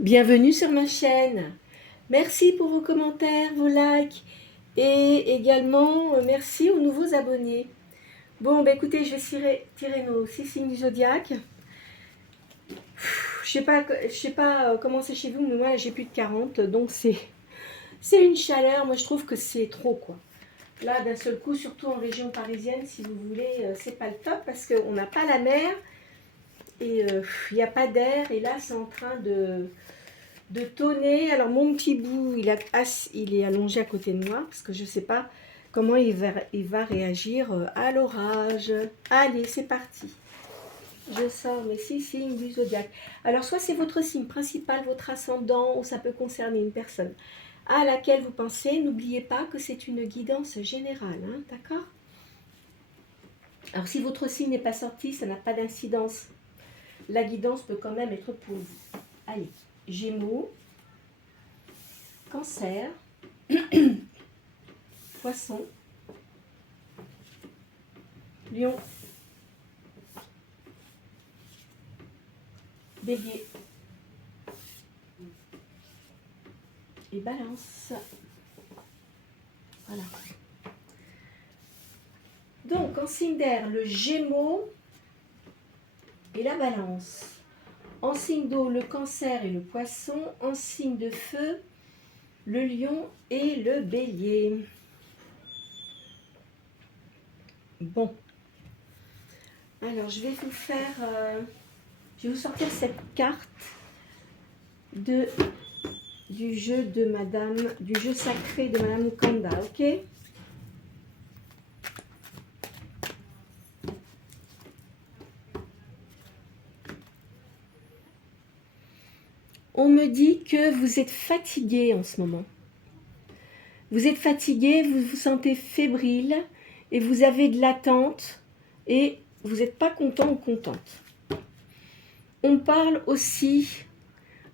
Bienvenue sur ma chaîne. Merci pour vos commentaires, vos likes et également merci aux nouveaux abonnés. Bon, bah écoutez, je vais tirer nos 6 signes du zodiaque. Je sais pas comment c'est chez vous, mais moi j'ai plus de 40, donc c'est une chaleur. Moi je trouve que c'est trop quoi. Là d'un seul coup, surtout en région parisienne, si vous voulez, c'est pas le top parce qu'on n'a pas la mer et il n'y a pas d'air. Et là c'est en train de tonner. Alors mon petit bout, il est allongé à côté de moi parce que je ne sais pas comment il va réagir à l'orage. Allez, c'est parti. Je sors mes 6 signes du zodiaque. Alors soit c'est votre signe principal, votre ascendant, ou ça peut concerner une personne à laquelle vous pensez. N'oubliez pas que c'est une guidance générale, hein, d'accord? Alors si votre signe n'est pas sorti, ça n'a pas d'incidence. La guidance peut quand même être pour vous. Allez, Gémeaux, Cancer, Poisson, Lion, Bélier et Balance. Voilà. Donc, en signe d'air, le Gémeaux et la Balance. En signe d'eau, le Cancer et le Poisson. En signe de feu, le Lion et le Bélier. Bon. Alors, je vais vous faire... je vais vous sortir cette carte du jeu de Madame... du jeu sacré de Madame Mukanda, ok? On me dit que vous êtes fatigué en ce moment. Vous êtes fatigué, vous vous sentez fébrile et vous avez de l'attente et vous n'êtes pas content ou contente. On parle aussi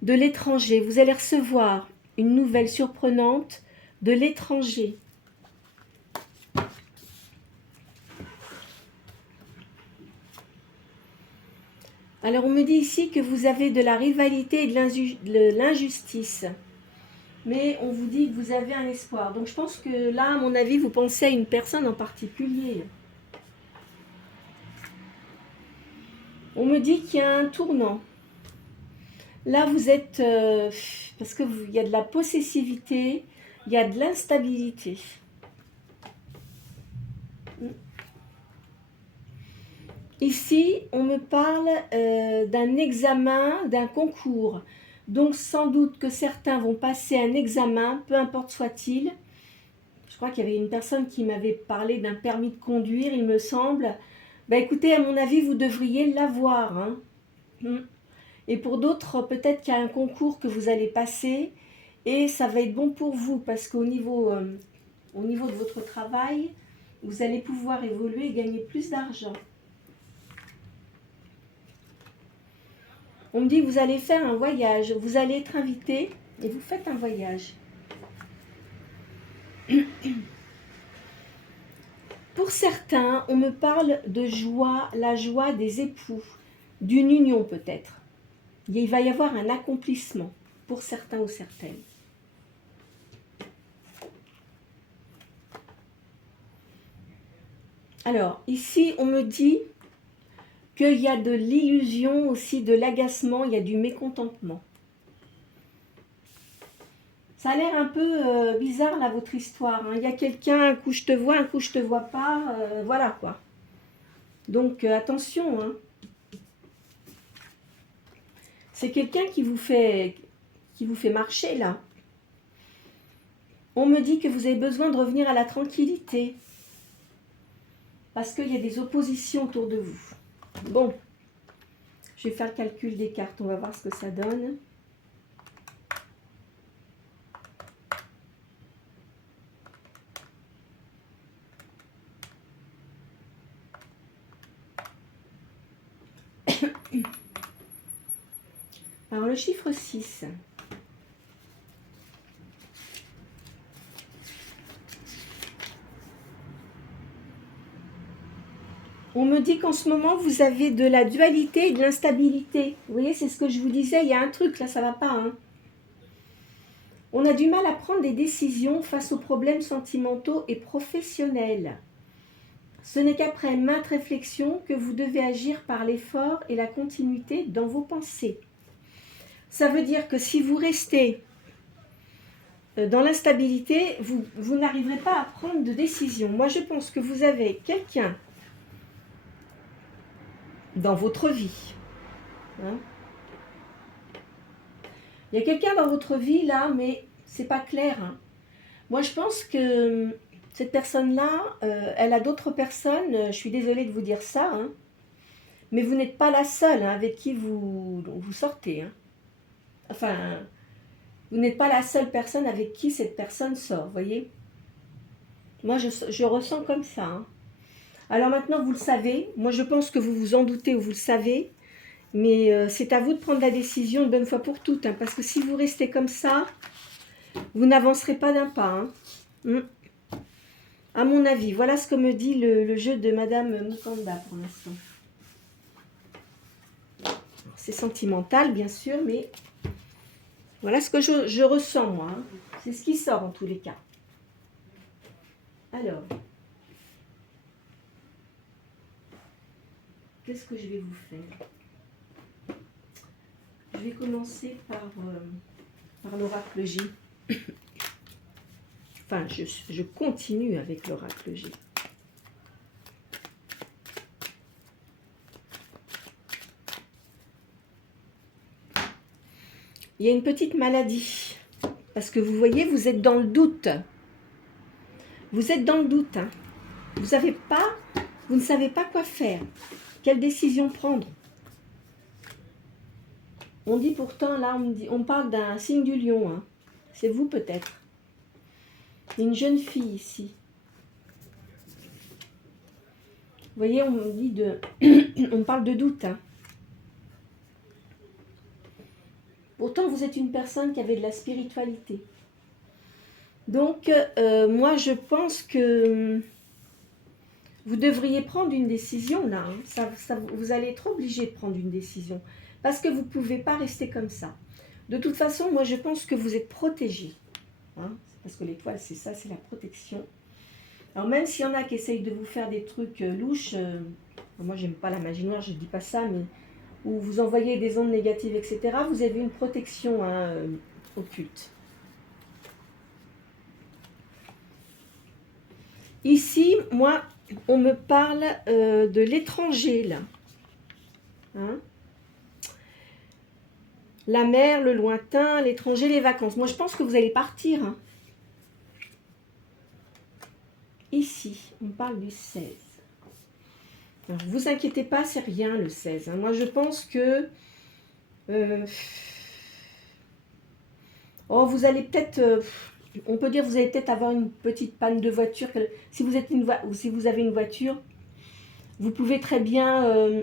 de l'étranger. Vous allez recevoir une nouvelle surprenante de l'étranger. Alors on me dit ici que vous avez de la rivalité et de l'injustice. Mais on vous dit que vous avez un espoir. Donc je pense que là, à mon avis, vous pensez à une personne en particulier. On me dit qu'il y a un tournant. Là, vous êtes... parce qu'il y a de la possessivité, il y a de l'instabilité. Ici, on me parle d'un examen, d'un concours. Donc, sans doute que certains vont passer un examen, peu importe soit-il. Je crois qu'il y avait une personne qui m'avait parlé d'un permis de conduire, il me semble. Ben, écoutez, à mon avis, vous devriez l'avoir. Hein. Et pour d'autres, peut-être qu'il y a un concours que vous allez passer et ça va être bon pour vous parce qu'au niveau, au niveau de votre travail, vous allez pouvoir évoluer et gagner plus d'argent. On me dit que vous allez faire un voyage, vous allez être invité et vous faites un voyage. Pour certains, on me parle de joie, la joie des époux, d'une union peut-être. Il va y avoir un accomplissement pour certains ou certaines. Alors, ici, on me dit qu'il y a de l'illusion aussi, de l'agacement, il y a du mécontentement. Ça a l'air un peu bizarre, là, votre histoire. Hein. Il y a quelqu'un, un coup je te vois, un coup je te vois pas, voilà quoi. Donc, attention. Hein. C'est quelqu'un qui vous fait marcher, là. On me dit que vous avez besoin de revenir à la tranquillité. Parce qu'il y a des oppositions autour de vous. Bon, je vais faire le calcul des cartes, on va voir ce que ça donne. Alors le chiffre 6. On me dit qu'en ce moment, vous avez de la dualité et de l'instabilité. Vous voyez, c'est ce que je vous disais, il y a un truc, là, ça va pas. Hein. On a du mal à prendre des décisions face aux problèmes sentimentaux et professionnels. Ce n'est qu'après maintes réflexions que vous devez agir par l'effort et la continuité dans vos pensées. Ça veut dire que si vous restez dans l'instabilité, vous n'arriverez pas à prendre de décision. Moi, je pense que vous avez quelqu'un dans votre vie. Hein? Il y a quelqu'un dans votre vie là, mais c'est pas clair. Hein? Moi, je pense que cette personne-là, elle a d'autres personnes. Je suis désolée de vous dire ça, hein, mais vous n'êtes pas la seule hein, avec qui vous sortez. Hein. Enfin, vous n'êtes pas la seule personne avec qui cette personne sort, voyez. Moi, je ressens comme ça. Hein. Alors maintenant, vous le savez. Moi, je pense que vous vous en doutez ou vous le savez. Mais c'est à vous de prendre la décision une bonne fois pour toutes. Hein, parce que si vous restez comme ça, vous n'avancerez pas d'un pas. Hein. À mon avis, voilà ce que me dit le jeu de Madame Mukanda pour l'instant. C'est sentimental, bien sûr, mais voilà ce que je ressens, moi. Hein. C'est ce qui sort en tous les cas. Alors, qu'est-ce que je vais vous faire? Je vais commencer par l'oracle J. Enfin, je continue avec l'oracle J. Il y a une petite maladie. Parce que vous voyez, vous êtes dans le doute. Vous êtes dans le doute. Hein. Vous ne savez pas quoi faire. Quelle décision prendre. On dit pourtant, là, on parle d'un signe du lion. Hein. C'est vous peut-être. Une jeune fille ici. Vous voyez, on parle de doute. Hein. Pourtant, vous êtes une personne qui avait de la spiritualité. Donc, moi, je pense que vous devriez prendre une décision, là. Hein. Vous allez être obligé de prendre une décision. Parce que vous ne pouvez pas rester comme ça. De toute façon, moi, je pense que vous êtes protégé. Hein. Parce que l'étoile, c'est ça, c'est la protection. Alors, même s'il y en a qui essayent de vous faire des trucs louches, moi, j'aime pas la magie noire, je ne dis pas ça, mais où vous envoyez des ondes négatives, etc., vous avez une protection hein, occulte. Ici, moi, on me parle de l'étranger, là. Hein? La mer, le lointain, l'étranger, les vacances. Moi, je pense que vous allez partir. Hein. Ici, on parle du 16. Alors, vous inquiétez pas, c'est rien le 16. Hein. Moi, je pense que... vous allez peut-être... on peut dire que vous allez peut-être avoir une petite panne de voiture. Si vous avez une voiture, vous pouvez très bien...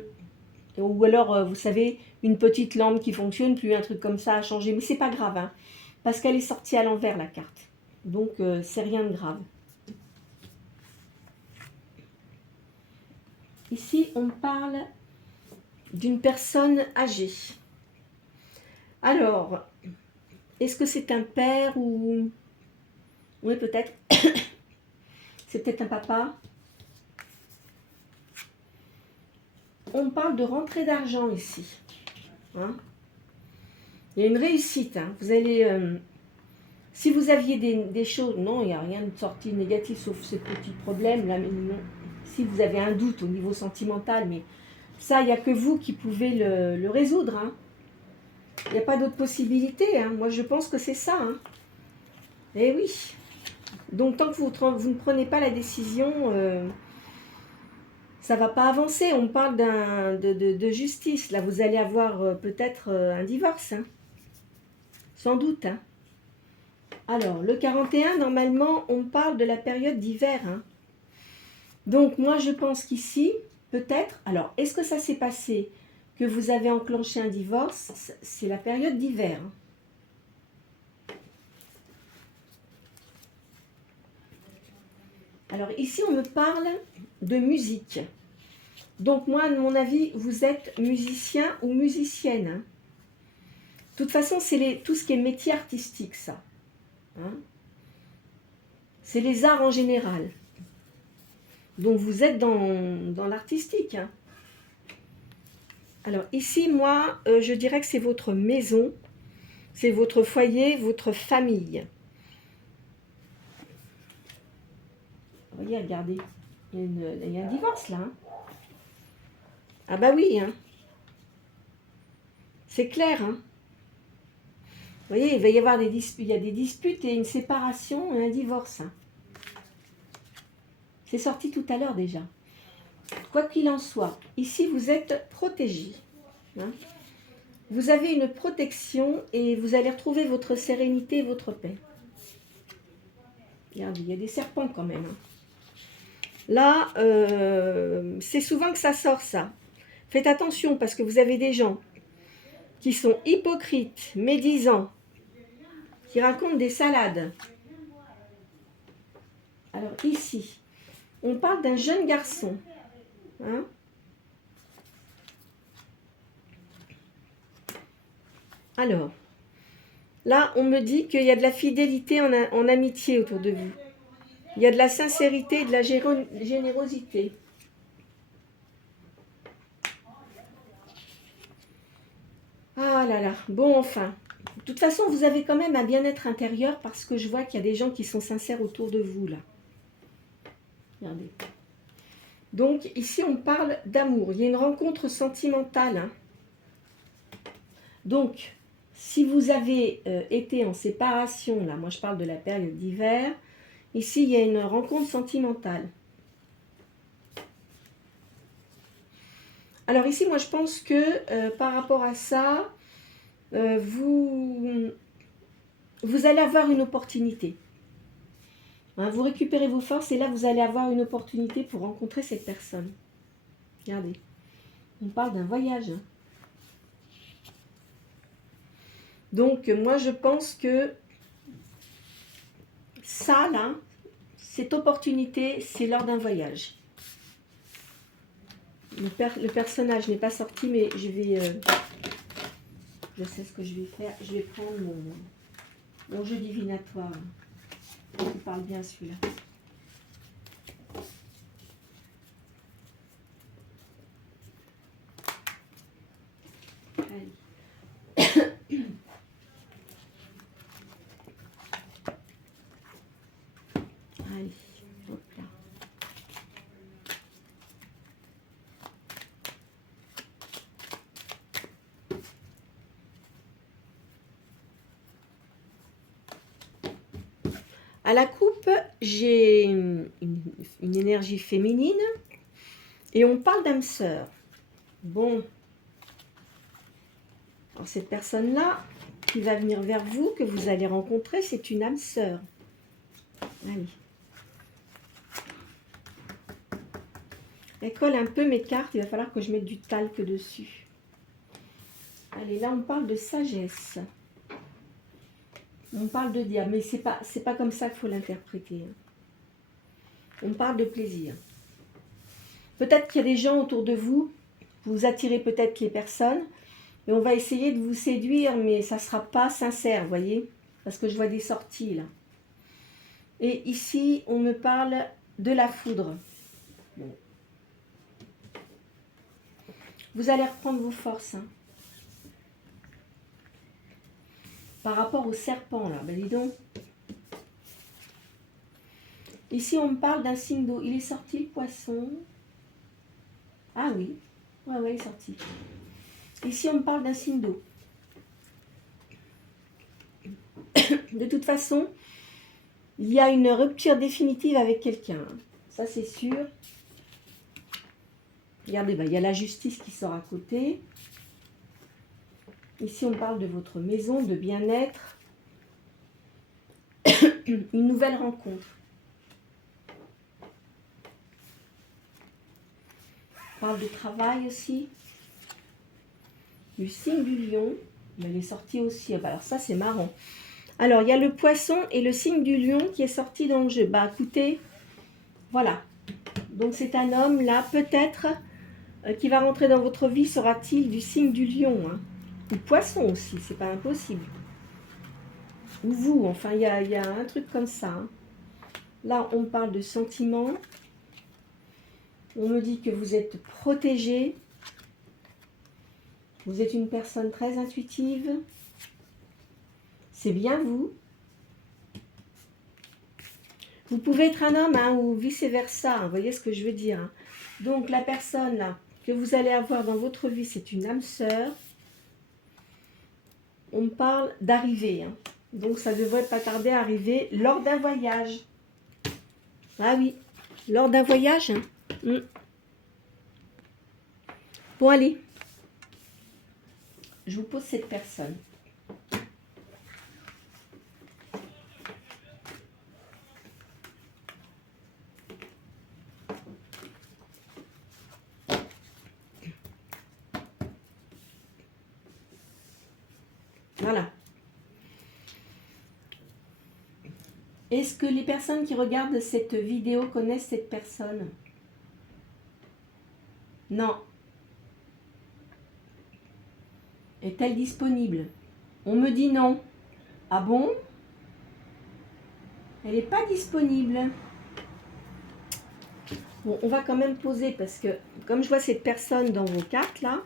ou alors, vous savez, une petite lampe qui fonctionne plus, un truc comme ça à changer. Mais c'est pas grave, hein, parce qu'elle est sortie à l'envers, la carte. Donc, c'est rien de grave. Ici, on parle d'une personne âgée. Alors, est-ce que c'est un père ou... Oui, peut-être. C'est peut-être un papa. On parle de rentrée d'argent ici. Hein? Il y a une réussite. Hein. Vous allez... si vous aviez des choses... Non, il n'y a rien de sorti négatif, sauf ces petits problèmes là, mais non. Si vous avez un doute au niveau sentimental, mais ça, il n'y a que vous qui pouvez le résoudre. Hein. Il n'y a pas d'autre possibilité. Hein. Moi, je pense que c'est ça. Hein. Eh oui. Donc, tant que vous ne prenez pas la décision, ça ne va pas avancer. On parle de justice. Là, vous allez avoir peut-être un divorce. Hein. Sans doute. Hein. Alors, le 41, normalement, on parle de la période d'hiver. Hein. Donc, moi, je pense qu'ici, peut-être... Alors, est-ce que ça s'est passé que vous avez enclenché un divorce? C'est la période d'hiver. Hein. Alors, ici, on me parle de musique. Donc moi, à mon avis, vous êtes musicien ou musicienne. Hein. De toute façon, c'est tout ce qui est métier artistique, ça. Hein. C'est les arts en général. Donc vous êtes dans l'artistique. Hein. Alors ici, moi, je dirais que c'est votre maison, c'est votre foyer, votre famille. Vous voyez, regardez, il y a un divorce là. Hein. Ah bah oui, hein. C'est clair. Hein. Vous voyez, il va y avoir des disputes, il y a des disputes et une séparation et un divorce. Hein. C'est sorti tout à l'heure déjà. Quoi qu'il en soit, ici vous êtes protégé. Hein. Vous avez une protection et vous allez retrouver votre sérénité et votre paix. Regardez, il y a des serpents quand même. Hein. Là, c'est souvent que ça sort ça. Faites attention parce que vous avez des gens qui sont hypocrites, médisants, qui racontent des salades. Alors ici, on parle d'un jeune garçon. Hein? Alors, là, on me dit qu'il y a de la fidélité en amitié autour de vous. Il y a de la sincérité et de la générosité. Ah là là, bon enfin. De toute façon, vous avez quand même un bien-être intérieur parce que je vois qu'il y a des gens qui sont sincères autour de vous, là. Regardez. Donc, ici, on parle d'amour. Il y a une rencontre sentimentale. Hein. Donc, si vous avez été en séparation, là, moi je parle de la période d'hiver, ici, il y a une rencontre sentimentale. Alors ici, moi je pense que par rapport à ça, vous allez avoir une opportunité. Hein, vous récupérez vos forces et là, vous allez avoir une opportunité pour rencontrer cette personne. Regardez, on parle d'un voyage. Hein. Donc, moi, je pense que ça, là, cette opportunité, c'est lors d'un voyage. Le personnage n'est pas sorti, mais je vais... je sais ce que je vais faire. Je vais prendre mon jeu divinatoire. Il parle bien celui-là. Allez. Allez, hop là. À la coupe, j'ai une énergie féminine et on parle d'âme sœur. Bon. Alors cette personne-là qui va venir vers vous, que vous allez rencontrer, c'est une âme sœur. Allez. Elle colle un peu mes cartes, il va falloir que je mette du talc dessus. Allez, là on parle de sagesse. On parle de diable, mais c'est pas comme ça qu'il faut l'interpréter. On parle de plaisir. Peut-être qu'il y a des gens autour de vous, vous attirez peut-être les personnes, et on va essayer de vous séduire, mais ça ne sera pas sincère, vous voyez, parce que je vois des sorties là. Et ici, on me parle de la foudre. Bon. Vous allez reprendre vos forces. Hein. Par rapport au serpent, là, ben dis donc. Ici, on me parle d'un signe d'eau. Il est sorti, le poisson. Ah oui. Ouais, il est sorti. Ici, on me parle d'un signe d'eau. De toute façon, il y a une rupture définitive avec quelqu'un. Ça, c'est sûr. Regardez, ben, il y a la justice qui sort à côté. Ici, on parle de votre maison, de bien-être. Une nouvelle rencontre. On parle de travail aussi. Du signe du lion. Mais elle est sortie aussi. Alors ça, c'est marrant. Alors, il y a le poisson et le signe du lion qui est sorti dans le jeu. Bah, écoutez, voilà. Donc, c'est un homme, là, peut-être qui va rentrer dans votre vie sera-t-il du signe du lion, hein, ou poisson aussi, c'est pas impossible. Ou vous, enfin, il y a un truc comme ça. Hein. Là, on parle de sentiments. On me dit que vous êtes protégé. Vous êtes une personne très intuitive. C'est bien vous. Vous pouvez être un homme hein, ou vice-versa. Vous voyez ce que je veux dire. Hein. Donc, la personne là que vous allez avoir dans votre vie, c'est une âme sœur. On me parle d'arrivée. Hein. Donc, ça ne devrait pas tarder à arriver lors d'un voyage. Ah oui, lors d'un voyage. Hein. Bon, allez. Je vous pose cette personne. Voilà. Est-ce que les personnes qui regardent cette vidéo connaissent cette personne? Non. Est-elle disponible? On me dit non. Ah bon? Elle n'est pas disponible. Bon, on va quand même poser parce que comme je vois cette personne dans vos cartes là,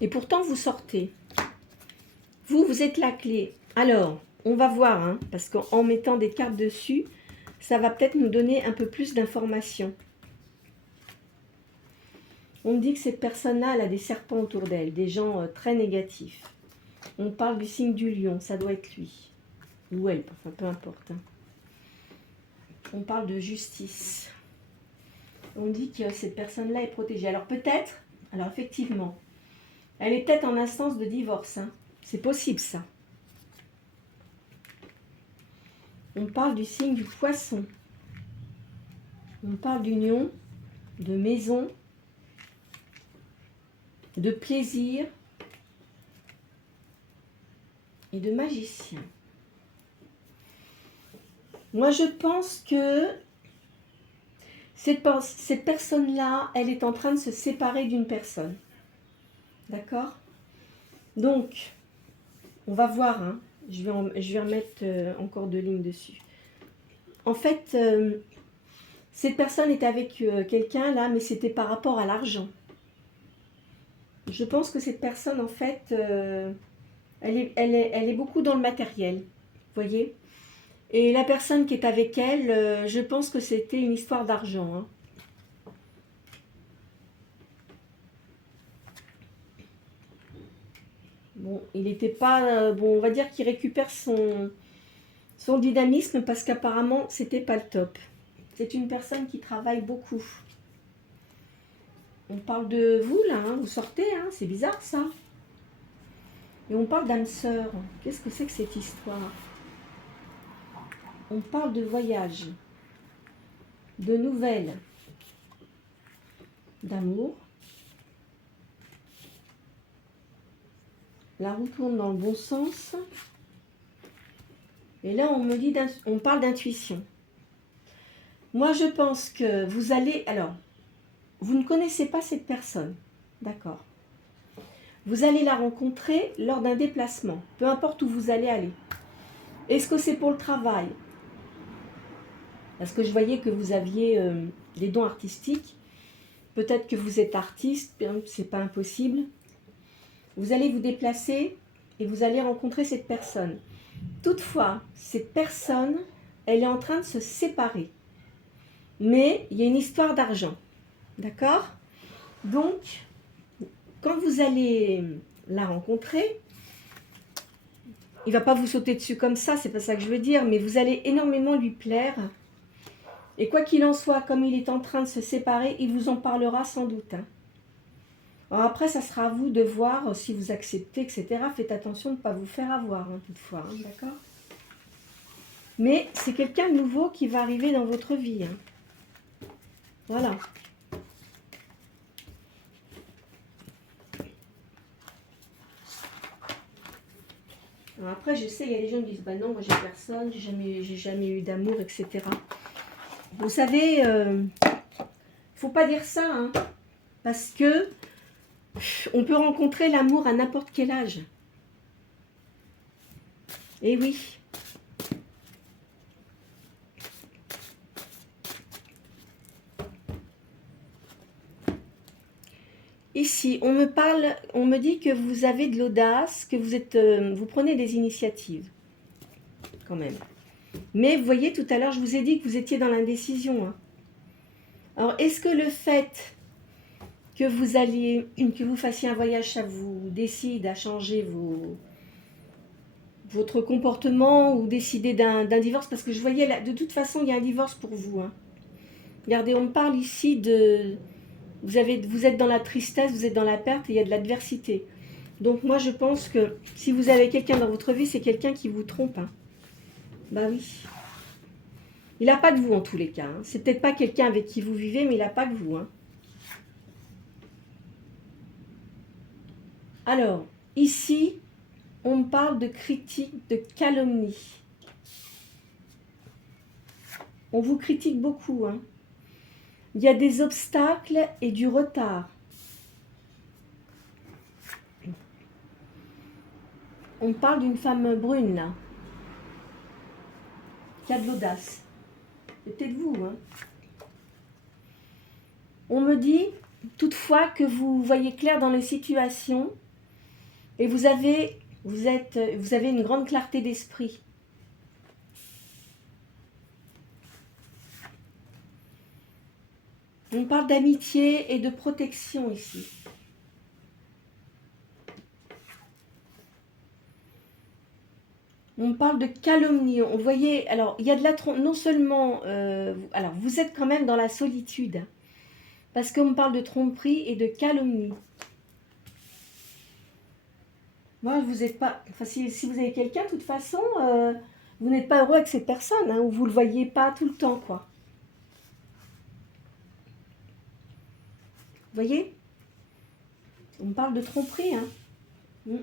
et pourtant vous sortez. Vous êtes la clé. Alors, on va voir, hein, parce qu'en mettant des cartes dessus, ça va peut-être nous donner un peu plus d'informations. On me dit que cette personne-là, elle a des serpents autour d'elle, des gens très négatifs. On parle du signe du lion, ça doit être lui. Ou elle, enfin peu importe. Hein. On parle de justice. On dit que cette personne-là est protégée. Alors peut-être, alors effectivement, elle est peut-être en instance de divorce. Hein. C'est possible ça. On parle du signe du poisson. On parle d'union, de maison, de plaisir et de magicien. Moi, je pense que cette personne-là, elle est en train de se séparer d'une personne. D'accord? Donc, on va voir. Hein. Je vais remettre encore 2 lignes dessus. En fait, cette personne est avec quelqu'un là, mais c'était par rapport à l'argent. Je pense que cette personne, en fait, elle est beaucoup dans le matériel. Vous voyez? Et la personne qui est avec elle, je pense que c'était une histoire d'argent. Hein. Bon, il n'était pas... bon, on va dire qu'il récupère son dynamisme parce qu'apparemment, c'était pas le top. C'est une personne qui travaille beaucoup. On parle de vous, là, hein, vous sortez, hein, c'est bizarre, ça. Et on parle d'âme sœur. Qu'est-ce que c'est que cette histoire? On parle de voyage, de nouvelles, d'amour. La roue tourne dans le bon sens. Et là, on parle d'intuition. Moi, je pense que vous allez... Alors, vous ne connaissez pas cette personne. D'accord. Vous allez la rencontrer lors d'un déplacement, peu importe où vous allez aller. Est-ce que c'est pour le travail? Parce que je voyais que vous aviez des dons artistiques. Peut-être que vous êtes artiste, c'est pas impossible. Vous allez vous déplacer et vous allez rencontrer cette personne. Toutefois, cette personne, elle est en train de se séparer. Mais il y a une histoire d'argent. D'accord? Donc, quand vous allez la rencontrer, il ne va pas vous sauter dessus comme ça, c'est pas ça que je veux dire, mais vous allez énormément lui plaire. Et quoi qu'il en soit, comme il est en train de se séparer, il vous en parlera sans doute. Hein. Alors après, ça sera à vous de voir si vous acceptez, etc. Faites attention de ne pas vous faire avoir, hein, toutefois, hein, d'accord? Mais c'est quelqu'un de nouveau qui va arriver dans votre vie. Hein. Voilà. Alors après, je sais, il y a des gens qui disent, bah non, moi j'ai personne, j'ai jamais eu d'amour, etc. Vous savez, faut pas dire ça, hein, parce que on peut rencontrer l'amour à n'importe quel âge. Et oui. Ici, on me dit que vous avez de l'audace, que vous prenez des initiatives, quand même. Mais vous voyez, tout à l'heure, je vous ai dit que vous étiez dans l'indécision. Hein. Alors, est-ce que le fait que vous fassiez un voyage, ça vous décide à changer votre comportement ou décider d'un divorce? Parce que je voyais, là, de toute façon, il y a un divorce pour vous. Hein. Regardez, on me parle ici de... Vous êtes dans la tristesse, vous êtes dans la perte et il y a de l'adversité. Donc moi, je pense que si vous avez quelqu'un dans votre vie, c'est quelqu'un qui vous trompe. Hein. Bah oui. Il n'a pas de vous en tous les cas. Hein. C'est peut-être pas quelqu'un avec qui vous vivez, mais il n'a pas de vous. Hein. Alors, ici, on me parle de critique, de calomnie. On vous critique beaucoup. Hein. Il y a des obstacles et du retard. On parle d'une femme brune, là, qui a de l'audace. C'est peut-être vous. Hein. On me dit, toutefois, que vous voyez clair dans les situations et vous avez une grande clarté d'esprit. On parle d'amitié et de protection ici. On parle de calomnie. On voyait, alors il y a de la non seulement, alors vous êtes quand même dans la solitude, parce qu'on me parle de tromperie et de calomnie. Moi, vous n'êtes pas, enfin si vous avez quelqu'un, de toute façon, vous n'êtes pas heureux avec cette personne, hein, ou vous le voyez pas tout le temps, quoi. Vous voyez? On me parle de tromperie, hein.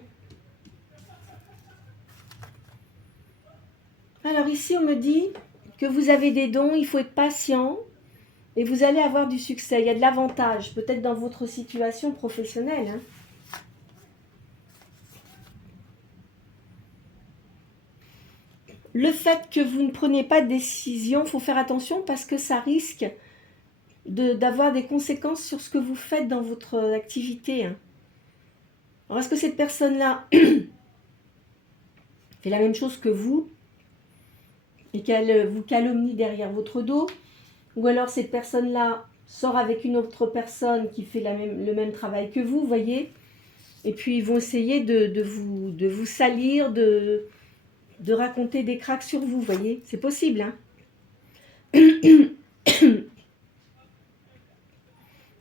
Alors ici, on me dit que vous avez des dons, il faut être patient et vous allez avoir du succès. Il y a de l'avantage, peut-être dans votre situation professionnelle. Hein. Le fait que vous ne preniez pas de décision, il faut faire attention parce que ça risque d'avoir des conséquences sur ce que vous faites dans votre activité. Hein. Alors, est-ce que cette personne-là fait la même chose que vous et qu'elle vous calomnie derrière votre dos? Ou alors cette personne-là sort avec une autre personne qui fait le même travail que vous, voyez? Et puis ils vont essayer de vous salir, de raconter des cracks sur vous, voyez? C'est possible, hein?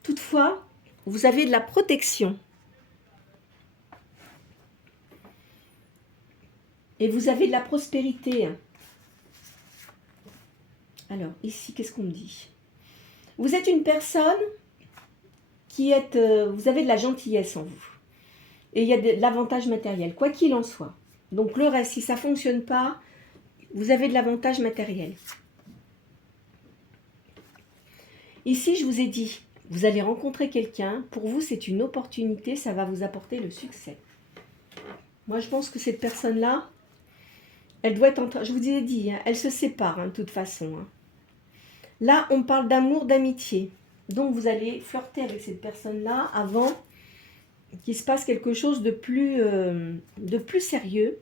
Toutefois, vous avez de la protection. Et vous avez de la prospérité. Alors, ici, qu'est-ce qu'on me dit? Vous êtes une personne qui est... vous avez de la gentillesse en vous. Et il y a de l'avantage matériel, quoi qu'il en soit. Donc le reste, si ça ne fonctionne pas, vous avez de l'avantage matériel. Ici, je vous ai dit, vous allez rencontrer quelqu'un. Pour vous, c'est une opportunité, ça va vous apporter le succès. Moi, je pense que cette personne-là, elle doit être en train... Je vous ai dit, hein, elle se sépare, hein, de toute façon. Hein. Là, on parle d'amour, d'amitié. Donc, vous allez flirter avec cette personne-là avant qu'il se passe quelque chose de plus sérieux.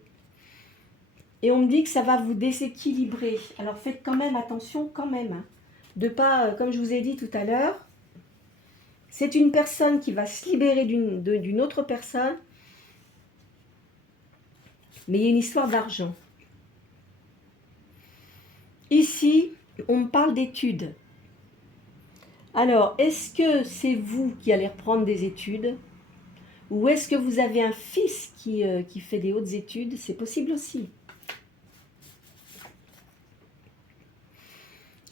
Et on me dit que ça va vous déséquilibrer. Alors, faites quand même attention, quand même. Hein, de pas, comme je vous ai dit tout à l'heure, c'est une personne qui va se libérer d'une autre personne. Mais il y a une histoire d'argent. Ici, on me parle d'études. Alors, est-ce que c'est vous qui allez reprendre des études? Ou est-ce que vous avez un fils qui fait des hautes études? C'est possible aussi.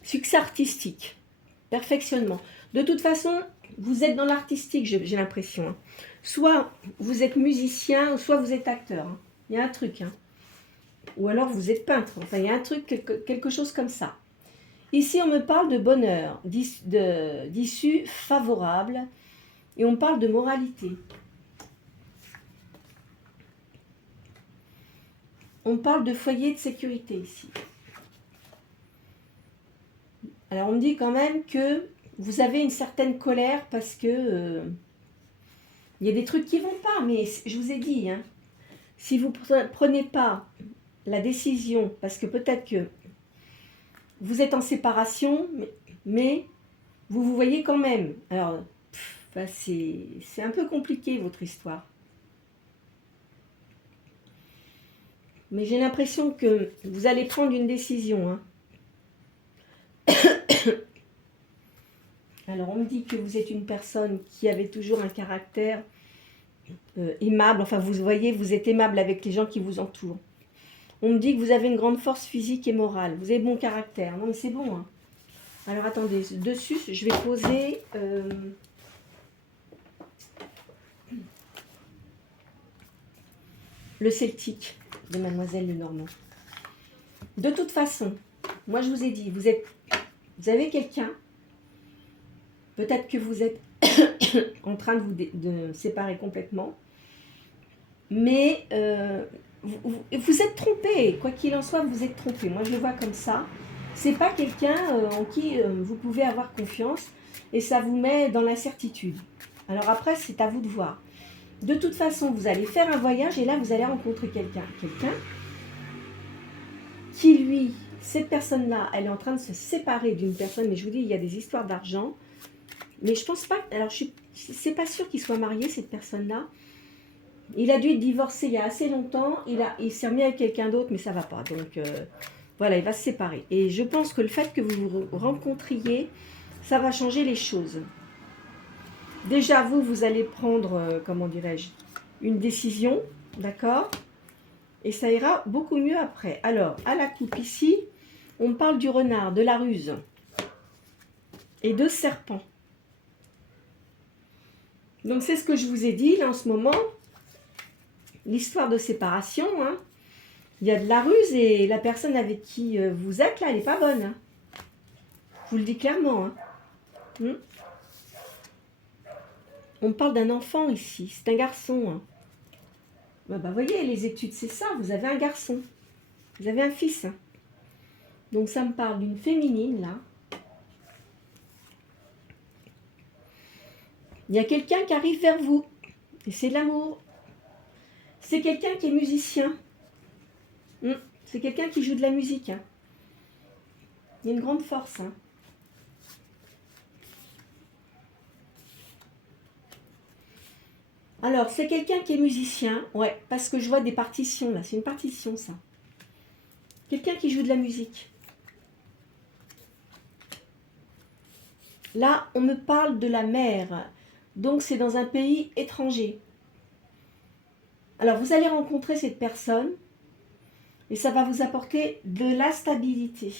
Succès artistique. Perfectionnement. De toute façon, vous êtes dans l'artistique, j'ai l'impression. Hein. Soit vous êtes musicien, soit vous êtes acteur. Hein. Il y a un truc. Hein. Ou alors vous êtes peintre. Enfin, il y a un truc, quelque chose comme ça. Ici, on me parle de bonheur, d'issue favorable. Et on parle de moralité. On parle de foyer de sécurité ici. Alors, on me dit quand même que vous avez une certaine colère parce que il y a des trucs qui ne vont pas. Mais je vous ai dit, hein, si vous ne prenez pas la décision, parce que peut-être que vous êtes en séparation, mais vous vous voyez quand même. Alors, c'est un peu compliqué votre histoire. Mais j'ai l'impression que vous allez prendre une décision. Hein. Alors, on me dit que vous êtes une personne qui avait toujours un caractère aimable. Enfin, vous voyez, vous êtes aimable avec les gens qui vous entourent. On me dit que vous avez une grande force physique et morale. Vous avez bon caractère. Non, mais c'est bon. Hein. Alors, attendez. Dessus, je vais poser... le celtique de Mademoiselle Lenormand. De toute façon, moi je vous ai dit, vous avez quelqu'un, peut-être que vous êtes en train de vous séparer complètement, mais vous êtes trompé, quoi qu'il en soit, vous êtes trompé. Moi je le vois comme ça. C'est pas quelqu'un en qui vous pouvez avoir confiance et ça vous met dans l'incertitude. Alors après, c'est à vous de voir. De toute façon, vous allez faire un voyage et là, vous allez rencontrer quelqu'un. Quelqu'un qui, lui, cette personne-là, elle est en train de se séparer d'une personne. Mais je vous dis, il y a des histoires d'argent. Mais je pense pas... Alors, c'est pas sûr qu'il soit marié, cette personne-là. Il a dû être divorcé il y a assez longtemps. Il s'est remis avec quelqu'un d'autre, mais ça va pas. Donc, voilà, il va se séparer. Et je pense que le fait que vous vous rencontriez, ça va changer les choses. Déjà, vous allez prendre, comment dirais-je, une décision, d'accord? Et ça ira beaucoup mieux après. Alors, à la coupe ici, on parle du renard, de la ruse et de serpent. Donc, c'est ce que je vous ai dit, là, en ce moment. L'histoire de séparation, hein. Il y a de la ruse et la personne avec qui vous êtes, là, elle n'est pas bonne. Hein. Je vous le dis clairement. Hein. On parle d'un enfant ici, c'est un garçon. Hein. Bah, voyez, les études, c'est ça, vous avez un garçon. Vous avez un fils. Hein. Donc, ça me parle d'une féminine, là. Il y a quelqu'un qui arrive vers vous. Et c'est de l'amour. C'est quelqu'un qui est musicien. C'est quelqu'un qui joue de la musique. Hein. Il y a une grande force. Hein. Alors, c'est quelqu'un qui est musicien. Ouais, parce que je vois des partitions, là. C'est une partition, ça. Quelqu'un qui joue de la musique. Là, on me parle de la mer. Donc, c'est dans un pays étranger. Alors, vous allez rencontrer cette personne et ça va vous apporter de la stabilité.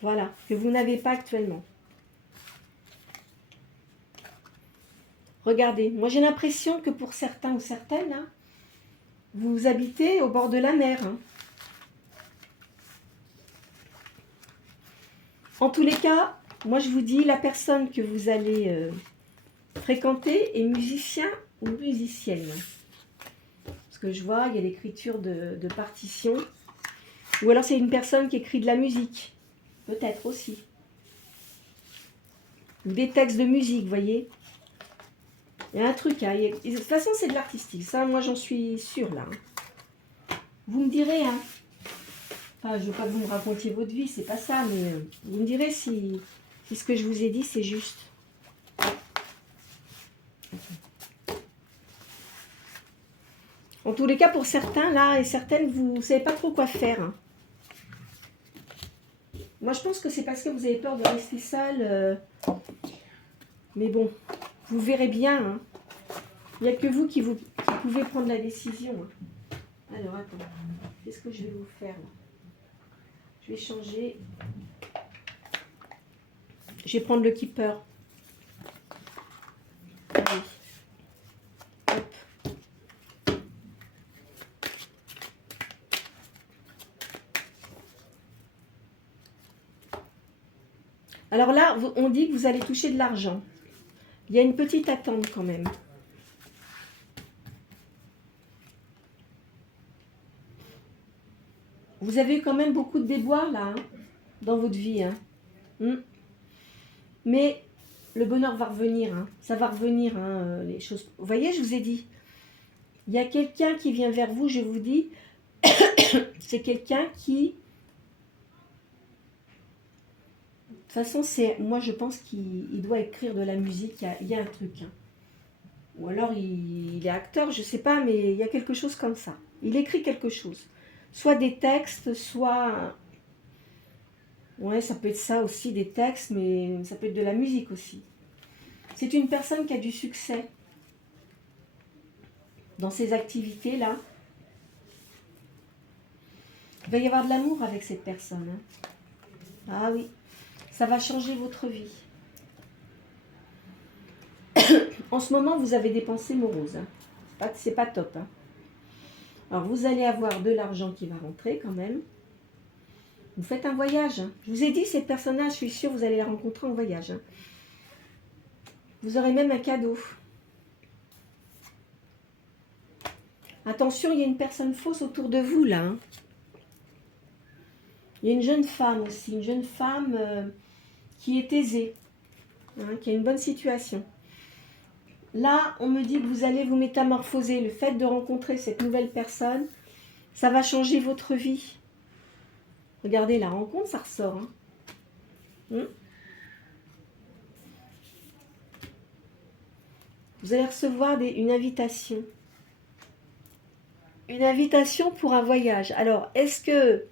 Voilà, que vous n'avez pas actuellement. Regardez, moi j'ai l'impression que pour certains ou certaines, hein, vous habitez au bord de la mer. Hein. En tous les cas, moi je vous dis, la personne que vous allez fréquenter est musicien ou musicienne. Parce que je vois, il y a l'écriture de partition. Ou alors c'est une personne qui écrit de la musique. Peut-être aussi. Ou des textes de musique, vous voyez. Il y a un truc, hein. De toute façon c'est de l'artistique. Ça, moi j'en suis sûre là. Vous me direz, hein. Enfin, je ne veux pas que vous me racontiez votre vie, c'est pas ça, mais vous me direz si ce que je vous ai dit c'est juste. En tous les cas, pour certains, là, et certaines, vous ne savez pas trop quoi faire. Hein. Moi, je pense que c'est parce que vous avez peur de rester seul. Mais bon, vous verrez bien. Hein. Il n'y a que vous qui pouvez prendre la décision. Hein. Alors, attends. Qu'est-ce que je vais vous faire là? Je vais changer. Je vais prendre le keeper. Allez. Hop. Alors là, on dit que vous allez toucher de l'argent. Il y a une petite attente quand même. Vous avez eu quand même beaucoup de déboires là, hein, dans votre vie. Hein. Mais le bonheur va revenir. Hein. Ça va revenir, hein, les choses. Vous voyez, je vous ai dit. Il y a quelqu'un qui vient vers vous, je vous dis. C'est quelqu'un qui... De toute façon, moi je pense qu'il doit écrire de la musique. Il y a un truc. Hein. Ou alors il est acteur, je ne sais pas, mais il y a quelque chose comme ça. Il écrit quelque chose. Soit des textes, soit... Ouais, ça peut être ça aussi, des textes, mais ça peut être de la musique aussi. C'est une personne qui a du succès dans ces activités-là. Il va y avoir de l'amour avec cette personne. Hein. Ah oui, ça va changer votre vie. En ce moment, vous avez des pensées moroses. Hein. C'est pas top. Hein. Alors, vous allez avoir de l'argent qui va rentrer quand même. Vous faites un voyage. Hein. Je vous ai dit, cette personne-là, je suis sûre, vous allez la rencontrer en voyage. Hein. Vous aurez même un cadeau. Attention, il y a une personne fausse autour de vous, là. Hein. Il y a une jeune femme aussi, une jeune femme qui est aisée, hein, qui a une bonne situation. Là, on me dit que vous allez vous métamorphoser. Le fait de rencontrer cette nouvelle personne, ça va changer votre vie. Regardez, la rencontre, ça ressort. Hein. Vous allez recevoir une invitation. Une invitation pour un voyage. Alors, est-ce que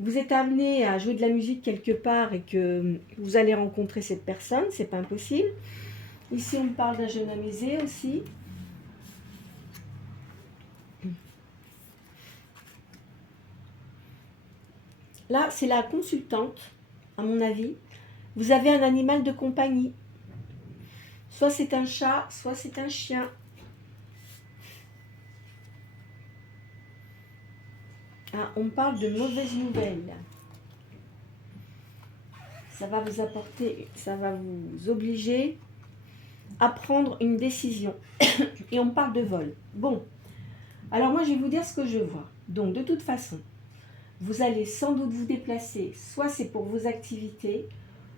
vous êtes amené à jouer de la musique quelque part et que vous allez rencontrer cette personne? C'est pas impossible. Ici, on me parle d'un jeune homme aisé aussi. Là, c'est la consultante, à mon avis. Vous avez un animal de compagnie. Soit c'est un chat, soit c'est un chien. Ah, on parle de mauvaises nouvelles. Ça va vous apporter, ça va vous obliger à prendre une décision. Et on parle de vol. Bon, alors moi je vais vous dire ce que je vois. Donc de toute façon, vous allez sans doute vous déplacer, soit c'est pour vos activités,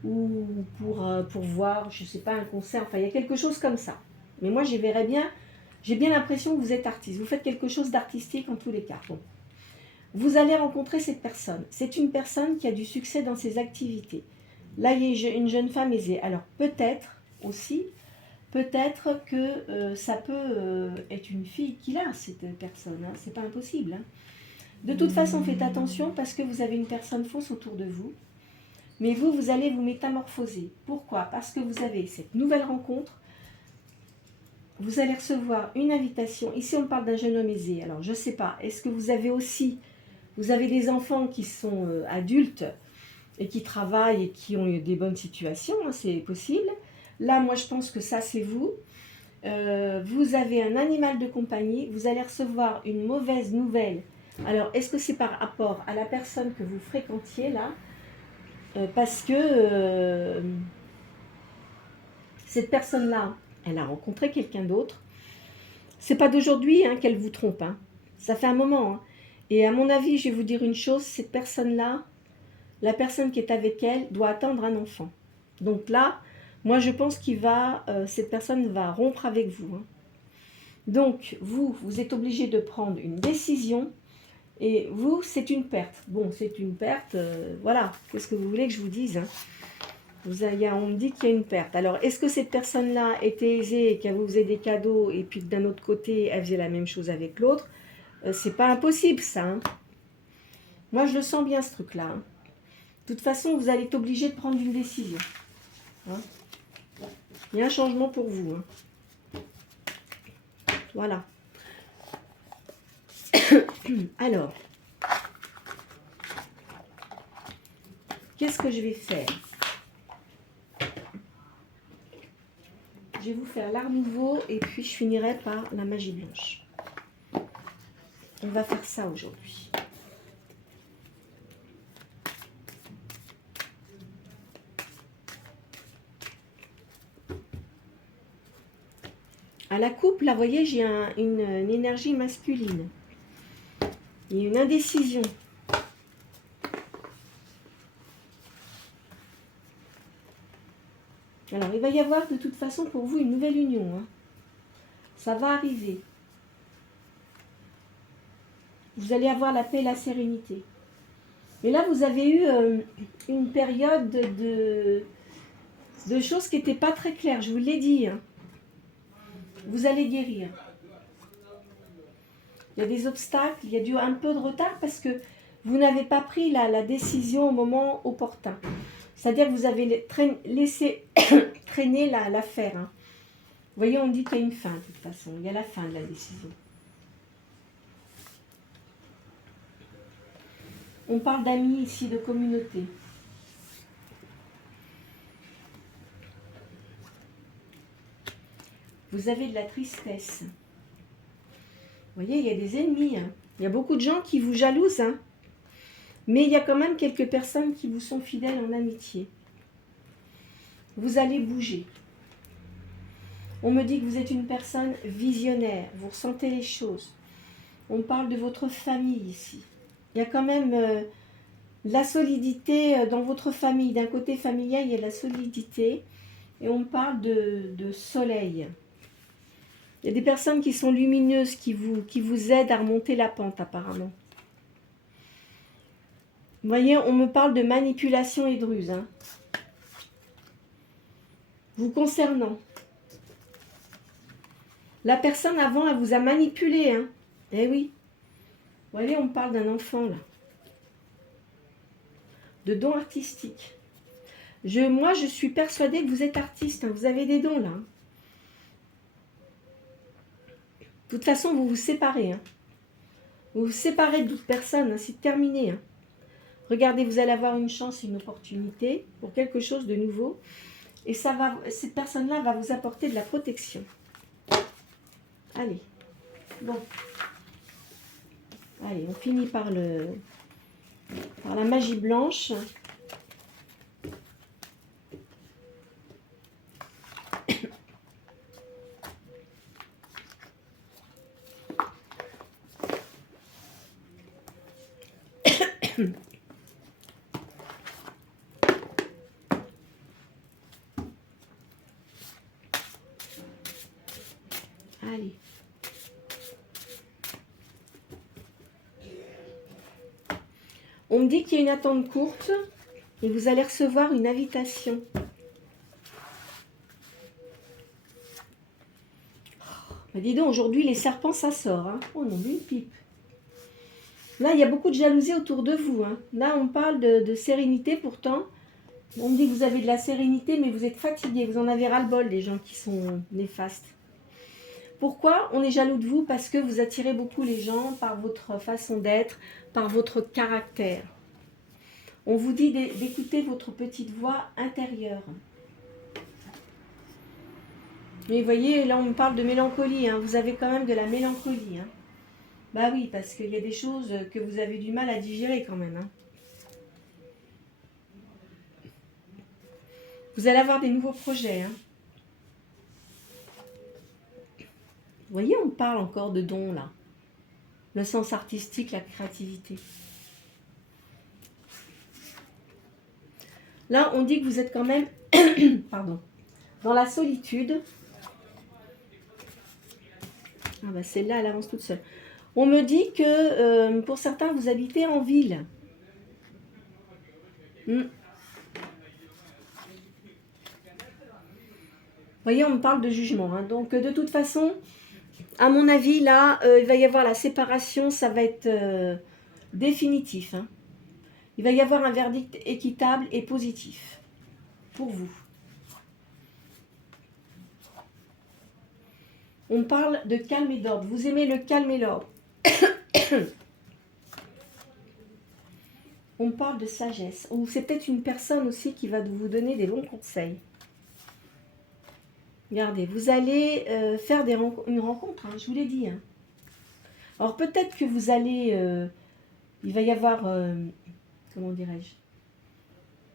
ou pour voir, je ne sais pas, un concert, enfin il y a quelque chose comme ça. Mais moi j'y verrais bien, j'ai bien l'impression que vous êtes artiste, vous faites quelque chose d'artistique en tous les cas. Bon. Vous allez rencontrer cette personne. C'est une personne qui a du succès dans ses activités. Là, il y a une jeune femme aisée. Alors peut-être aussi, peut-être que ça peut être une fille qui l'a, cette personne. Hein. C'est pas impossible. Hein. De toute façon, faites attention parce que vous avez une personne fausse autour de vous. Mais vous allez vous métamorphoser. Pourquoi? Parce que vous avez cette nouvelle rencontre. Vous allez recevoir une invitation. Ici, on parle d'un jeune homme aisé. Alors, je ne sais pas. Est-ce que vous avez aussi... Vous avez des enfants qui sont adultes et qui travaillent et qui ont eu des bonnes situations, hein, c'est possible. Là, moi, je pense que ça, c'est vous. Vous avez un animal de compagnie, vous allez recevoir une mauvaise nouvelle. Alors, est-ce que c'est par rapport à la personne que vous fréquentiez, là? Parce que cette personne-là, elle a rencontré quelqu'un d'autre. C'est pas d'aujourd'hui hein, qu'elle vous trompe. Hein. Ça fait un moment. Hein. Et à mon avis, je vais vous dire une chose, cette personne-là, la personne qui est avec elle, doit attendre un enfant. Donc là, moi je pense cette personne va rompre avec vous. Hein. Donc vous êtes obligé de prendre une décision et vous, c'est une perte. Bon, c'est une perte, voilà, qu'est-ce que vous voulez que je vous dise hein. On me dit qu'il y a une perte. Alors, est-ce que cette personne-là était aisée et qu'elle vous faisait des cadeaux et puis d'un autre côté, elle faisait la même chose avec l'autre? C'est pas impossible ça. Hein. Moi, je le sens bien ce truc-là. Hein. De toute façon, vous allez être obligé de prendre une décision. Hein. Il y a un changement pour vous. Hein. Voilà. Alors, qu'est-ce que je vais faire? Je vais vous faire l'art nouveau et puis je finirai par la magie blanche. On va faire ça aujourd'hui. À la coupe, là, vous voyez, j'ai une énergie masculine. Il y a une indécision. Alors, il va y avoir de toute façon pour vous une nouvelle union. Hein. Ça va arriver. Vous allez avoir la paix et la sérénité. Mais là, vous avez eu une période de choses qui n'étaient pas très claires. Je vous l'ai dit. Hein. Vous allez guérir. Il y a des obstacles, il y a un peu de retard parce que vous n'avez pas pris la décision au moment opportun. C'est-à-dire que vous avez laissé traîner l'affaire. Hein. Vous voyez, on dit qu'il y a une fin de toute façon. Il y a la fin de la décision. On parle d'amis ici, de communauté. Vous avez de la tristesse. Vous voyez, il y a des ennemis. Hein. Il y a beaucoup de gens qui vous jalousent. Hein. Mais il y a quand même quelques personnes qui vous sont fidèles en amitié. Vous allez bouger. On me dit que vous êtes une personne visionnaire. Vous ressentez les choses. On parle de votre famille ici. Il y a quand même la solidité dans votre famille. D'un côté familial, il y a la solidité. Et on parle de soleil. Il y a des personnes qui sont lumineuses, qui vous aident à remonter la pente apparemment. Vous voyez, on me parle de manipulation et de ruse. Hein. Vous concernant. La personne avant, elle vous a manipulé. Hein. Eh oui. Vous voyez, on me parle d'un enfant là. De dons artistiques. Moi, je suis persuadée que vous êtes artiste. Hein. Vous avez des dons là. De toute façon, vous vous séparez. Hein. Vous vous séparez de d'autres personnes. Hein. C'est terminé. Hein. Regardez, vous allez avoir une chance, une opportunité pour quelque chose de nouveau. Et cette personne-là va vous apporter de la protection. Allez. Bon. Allez, on finit par la magie blanche. Allez. On me dit qu'il y a une attente courte et vous allez recevoir une invitation. Bah dis donc, aujourd'hui, les serpents, ça sort. Hein. Oh non, mais une pipe. Là, il y a beaucoup de jalousie autour de vous. Hein. Là, on parle de sérénité pourtant. On me dit que vous avez de la sérénité, mais vous êtes fatigué. Vous en avez ras-le-bol, les gens qui sont néfastes. Pourquoi on est jaloux de vous? Parce que vous attirez beaucoup les gens par votre façon d'être, par votre caractère. On vous dit d'écouter votre petite voix intérieure. Mais vous voyez, là on me parle de mélancolie. Hein. Vous avez quand même de la mélancolie. Hein. Bah oui, parce qu'il y a des choses que vous avez du mal à digérer quand même. Hein. Vous allez avoir des nouveaux projets. Hein. Vous voyez, on parle encore de dons là. Le sens artistique, la créativité. Là, on dit que vous êtes quand même pardon, dans la solitude. Ah bah celle-là, elle avance toute seule. On me dit que pour certains, vous habitez en ville. Vous voyez, on me parle de jugement. Hein. Donc, de toute façon, à mon avis, là, il va y avoir la séparation. Ça va être définitif. Hein. Il va y avoir un verdict équitable et positif pour vous. On parle de calme et d'ordre. Vous aimez le calme et l'ordre. On parle de sagesse. Ou c'est peut-être une personne aussi qui va vous donner des bons conseils. Regardez, vous allez faire une rencontre, hein, je vous l'ai dit. Hein. Alors peut-être que vous allez... il va y avoir... comment dirais-je,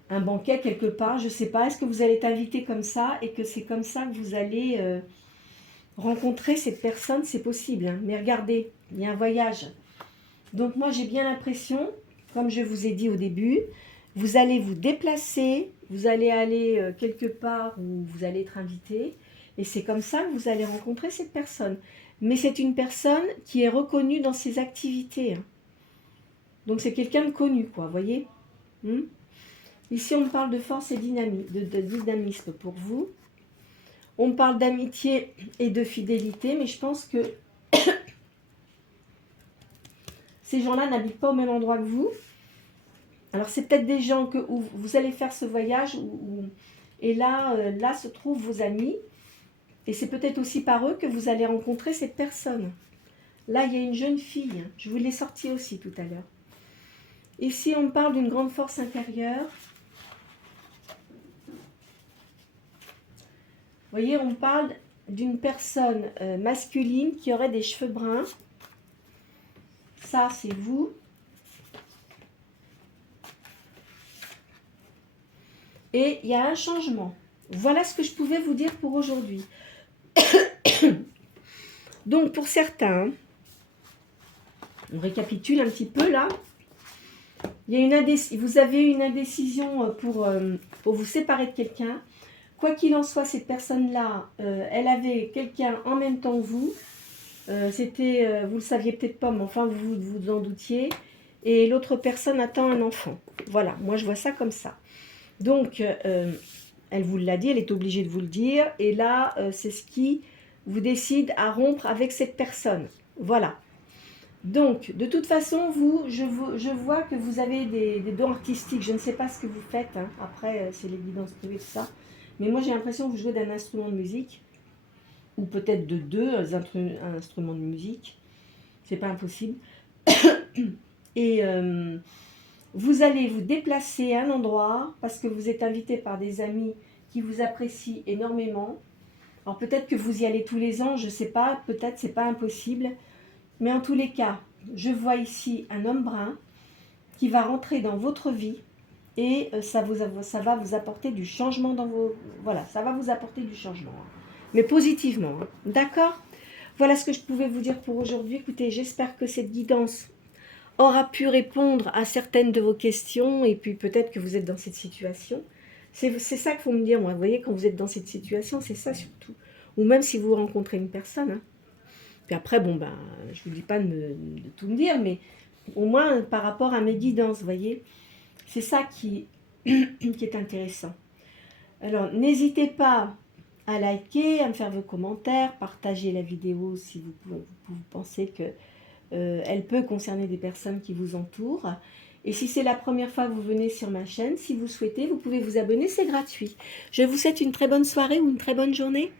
un banquet quelque part, je ne sais pas. Est-ce que vous allez être invité comme ça et que c'est comme ça que vous allez rencontrer cette personne, c'est possible. Hein. Mais regardez, il y a un voyage. Donc moi, j'ai bien l'impression, comme je vous ai dit au début, vous allez vous déplacer, vous allez aller quelque part où vous allez être invité. Et c'est comme ça que vous allez rencontrer cette personne. Mais c'est une personne qui est reconnue dans ses activités. Hein. Donc c'est quelqu'un de connu, quoi, vous voyez. Ici, on parle de force et de dynamisme pour vous. On parle d'amitié et de fidélité, mais je pense que ces gens-là n'habitent pas au même endroit que vous. Alors, c'est peut-être des gens où vous allez faire ce voyage, et là se trouvent vos amis. Et c'est peut-être aussi par eux que vous allez rencontrer cette personne. Là, il y a une jeune fille. Je vous l'ai sortie aussi tout à l'heure. Ici, on parle d'une grande force intérieure. Vous voyez, on parle d'une personne masculine qui aurait des cheveux bruns. Ça, c'est vous. Et il y a un changement. Voilà ce que je pouvais vous dire pour aujourd'hui. Donc, pour certains, on récapitule un petit peu là. Il y a vous avez une indécision pour vous séparer de quelqu'un. Quoi qu'il en soit, cette personne-là, elle avait quelqu'un en même temps que vous. Vous le saviez peut-être pas, mais enfin, vous en doutiez. Et l'autre personne attend un enfant. Voilà, moi je vois ça comme ça. Donc, elle vous l'a dit, elle est obligée de vous le dire. Et là, c'est ce qui vous décide à rompre avec cette personne. Voilà. Donc, de toute façon, je vois que vous avez des dons artistiques. Je ne sais pas ce que vous faites. Hein. Après, c'est les guidances privées, tout ça. Mais moi, j'ai l'impression que vous jouez d'un instrument de musique. Ou peut-être de deux instruments de musique. C'est pas impossible. Et vous allez vous déplacer à un endroit parce que vous êtes invité par des amis qui vous apprécient énormément. Alors peut-être que vous y allez tous les ans, je ne sais pas, peut-être c'est pas impossible. Mais en tous les cas, je vois ici un homme brun qui va rentrer dans votre vie et ça va vous apporter du changement dans vos... Voilà, ça va vous apporter du changement. Mais positivement, hein. D'accord ? Voilà ce que je pouvais vous dire pour aujourd'hui. Écoutez, j'espère que cette guidance aura pu répondre à certaines de vos questions et puis peut-être que vous êtes dans cette situation. C'est ça qu'il faut me dire, moi. Vous voyez, quand vous êtes dans cette situation, c'est ça surtout. Ou même si vous rencontrez une personne. Hein. Puis après, bon, ben, je ne vous dis pas de tout me dire, mais au moins par rapport à mes guidances, vous voyez, c'est ça qui est intéressant. Alors, n'hésitez pas à liker, à me faire vos commentaires, partager la vidéo si vous pensez que elle peut concerner des personnes qui vous entourent. Et si c'est la première fois que vous venez sur ma chaîne, si vous souhaitez, vous pouvez vous abonner, c'est gratuit. Je vous souhaite une très bonne soirée ou une très bonne journée.